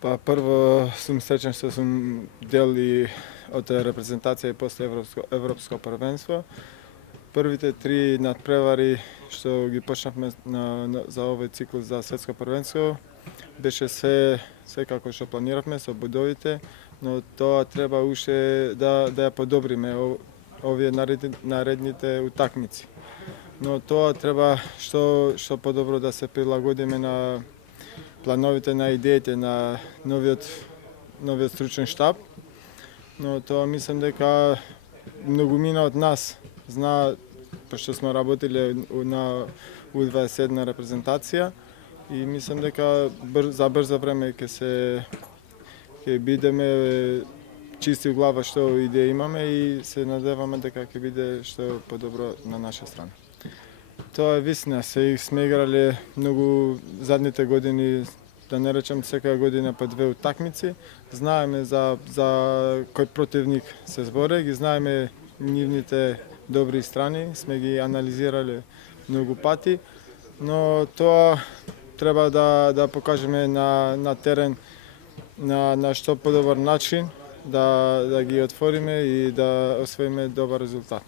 Pa prvo sam srećan što sam del i od te reprezentacije posle Evropsko prvenstvo. Prvite tri nadprevari što ги почнахме za ovaj ciklus za светско prvenstvo беше sve како што планиравме со бодовите, но тоа треба уште да ја подобриме овие наредните утакмици. Но тоа треба што подобро да се прилагодиме на плановите, на идеите на новиот стручен штаб. Но тоа мислам дека многумина од нас зна, пошто сме работиле на U21 репрезентација и мислам дека за брзо време ќе бидеме чисти у глава што идеја имаме и се надеваме дека ќе биде што подобро на наша страна. Тоа е вистина, сме играле многу задните години, да не речем секоја година по две утакмици. Знаеме за кој противник се зборе, ги знаеме нивните добри страни, сме ги анализирале многу пати, но тоа треба да покажеме на терен на што подобар начин, да ги отвориме и да освоиме добар резултат.